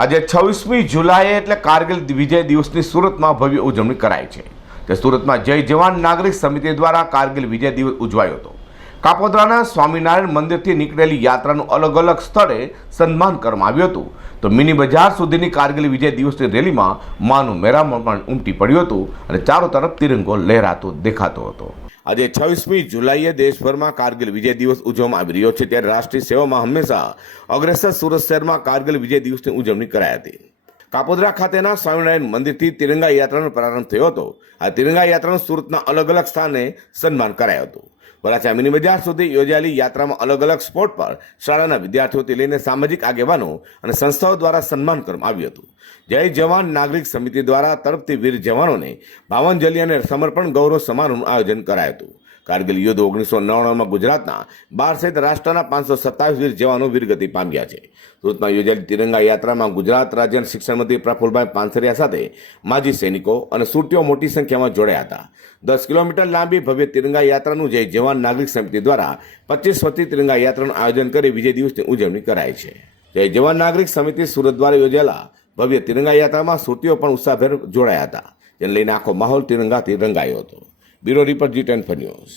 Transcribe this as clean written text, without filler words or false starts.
આજે 26મી જુલાઈએ એટલે કારગિલ વિજય દિવસની સુરતમાં ભવ્ય ઉજવણી કરાઈ છે. તે સુરતમાં જય જવાન નાગરિક સમિતિ દ્વારા કારગિલ વિજય દિવસ ઉજવાયો હતો. કાપોદ્રાના સ્વામિનારાયણ મંદિરથી નીકળેલી યાત્રાનું અલગ અલગ સ્થળે સન્માન કરવામાં આવ્યું હતું. તો મિની બજાર સુધીની કારગિલ વિજય દિવસની રેલીમાં માનું મેરામણ પણ ઉમટી પડ્યું હતું અને ચારો તરફ તિરંગો લહેરાતો દેખાતો હતો. આજે 26મી જુલાઈએ દેશભરમાં કારગિલ વિજય દિવસ ઉજવવામાં આવી રહ્યો છે. ત્યારે રાષ્ટ્રીય સેવામાં હંમેશા અગ્રેસર સુરત શહેરમાં કારગિલ વિજય દિવસની ઉજવણી કરાઈ હતી. કાપોદ્રા ખાતેના સ્વામિનારાયણ મંદિરથી તિરંગા યાત્રાનો પ્રારંભ થયો હતો. આ તિરંગા યાત્રાનું સુરતના અલગ અલગ સ્થાને સન્માન કરાયું હતું. વરાછા મિની બજાર સુધી યોજાયેલી યાત્રામાં અલગ અલગ સ્પોટ પર શાળાના વિદ્યાર્થીઓથી લઈને સામાજિક આગેવાનો અને સંસ્થાઓ દ્વારા સન્માન કરવામાં આવ્યું હતું. જય જવાન નાગરિક સમિતિ દ્વારા તરફથી વીર જવાનોને ભાવાંજલિ અને સમર્પણ ગૌરવ સમારોહનું આયોજન કરાયું હતું. કારગિલ યુદ્ધ 1999માં ગુજરાતના 12 સહિત રાષ્ટ્રના 527 વીર જવાનો વીરગતિ પામ્યા છે. સુરતમાં યોજાયેલી તિરંગા યાત્રામાં ગુજરાત રાજ્યના શિક્ષણ મંત્રી પ્રફુલભાઈ પાનસરિયા સાથે માજી સૈનિકો અને સુરતીઓ મોટી સંખ્યામાં જોડાયા હતા. 10 કિલોમીટર લાંબી ભવ્ય તિરંગા યાત્રાનું જય જવાન નાગરિક સમિતિ દ્વારા 25 વર્ષથી તિરંગા યાત્રાનું આયોજન કરી વિજય દિવસની ઉજવણી કરાઈ છે. જય જવાન નાગરિક સમિતિ સુરત દ્વારા યોજાયેલા ભવ્ય તિરંગા યાત્રામાં સુરતીઓ પણ ઉત્સાહભેર જોડાયા હતા, જેને લઈને આખો માહોલ તિરંગાથી રંગાયો હતો. Bureau report G10 news.